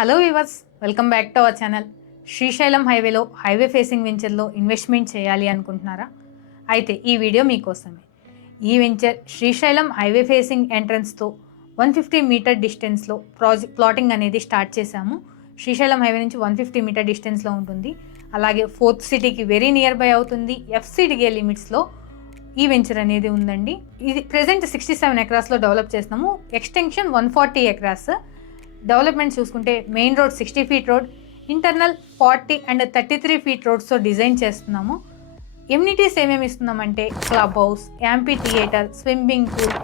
Hello viewers, welcome back to our channel. Srisailam హైవేలో highway facing వెంచర్లో investment చేయాలి అనుకుంటున్నారా? అయితే ఈ వీడియో మీకోసమే. ఈ వెంచర్ శ్రీశైలం హైవే ఫేసింగ్ ఎంట్రన్స్తో 150 మీటర్ డిస్టెన్స్లో ప్లాటింగ్ అనేది స్టార్ట్ చేశాము. శ్రీశైలం హైవే నుంచి 150 మీటర్ డిస్టెన్స్లో ఉంటుంది. అలాగే 4th సిటీకి వెరీ నియర్ బై అవుతుంది. FCDA లిమిట్స్లో ఈ వెంచర్ అనేది ఉందండి. ఇది ప్రెజెంట్ 67 ఎకరాస్లో డెవలప్ చేస్తున్నాము. Extension 140 acres. డెవలప్మెంట్ చూసుకుంటే main road 60 feet road, internal 40 and 33 feet రోడ్స్తో డిజైన్ చేస్తున్నాము. ఎమ్యూనిటీస్ ఏమేమి ఇస్తున్నామంటే club house, amphitheatre, swimming pool,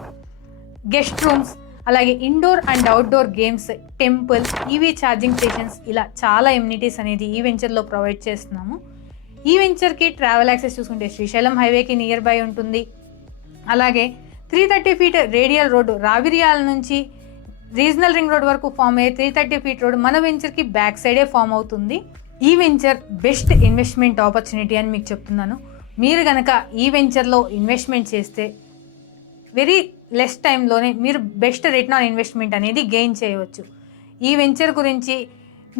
guest rooms, అలాగే indoor and outdoor games, temple, EV charging stations, ఇలా చాలా ఎమ్యూనిటీస్ అనేది ఈ వెంచర్లో ప్రొవైడ్ చేస్తున్నాము. ఈ వెంచర్కి ట్రావెల్ యాక్సెస్ చూసుకుంటే శ్రీశైలం హైవేకి నియర్ బై ఉంటుంది. అలాగే 330 ఫీట్ రేడియల్ రోడ్డు రావిరియాల నుంచి రీజనల్ రింగ్ రోడ్ వరకు ఫామ్ అయ్యే 330 ఫీట్ రోడ్ మన వెంచర్కి బ్యాక్ సైడే ఫామ్ అవుతుంది. ఈ వెంచర్ బెస్ట్ ఇన్వెస్ట్మెంట్ ఆపర్చునిటీ అని మీకు చెప్తున్నాను. మీరు కనుక ఈ వెంచర్లో ఇన్వెస్ట్మెంట్ చేస్తే వెరీ లెస్ టైంలోనే మీరు బెస్ట్ రిటర్న్ ఆన్ ఇన్వెస్ట్మెంట్ అనేది గెయిన్ చేయవచ్చు. ఈ వెంచర్ గురించి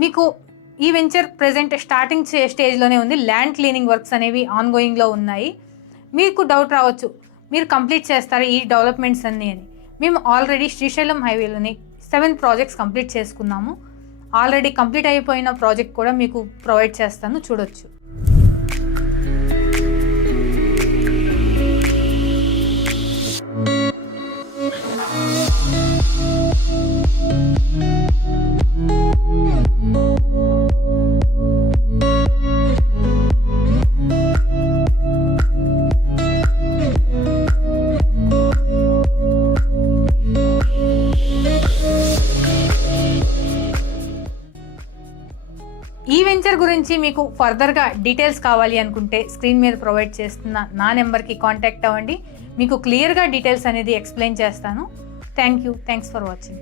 మీకు ఈ వెంచర్ ప్రెజెంట్ స్టార్టింగ్ స్టేజ్లోనే ఉంది. ల్యాండ్ క్లీనింగ్ వర్క్స్ అనేవి ఆన్గోయింగ్లో ఉన్నాయి. మీకు డౌట్ రావచ్చు, మీరు కంప్లీట్ చేస్తారు ఈ డెవలప్మెంట్స్ అన్నీ అని. మేము ఆల్రెడీ శ్రీశైలం హైవేలోని 7 ప్రాజెక్ట్స్ కంప్లీట్ చేసుకున్నాము. ఆల్రెడీ కంప్లీట్ అయిపోయిన ప్రాజెక్ట్ కూడా మీకు ప్రొవైడ్ చేస్తాను, చూడొచ్చు. ఈ వెంచర్ గురించి మీకు ఫర్దర్గా డీటెయిల్స్ కావాలి అనుకుంటే స్క్రీన్ మీద ప్రొవైడ్ చేస్తున్న నా నెంబర్కి కాంటాక్ట్ అవ్వండి. మీకు క్లియర్గా డీటెయిల్స్ అనేది ఎక్స్ప్లెయిన్ చేస్తాను. Thanks for watching.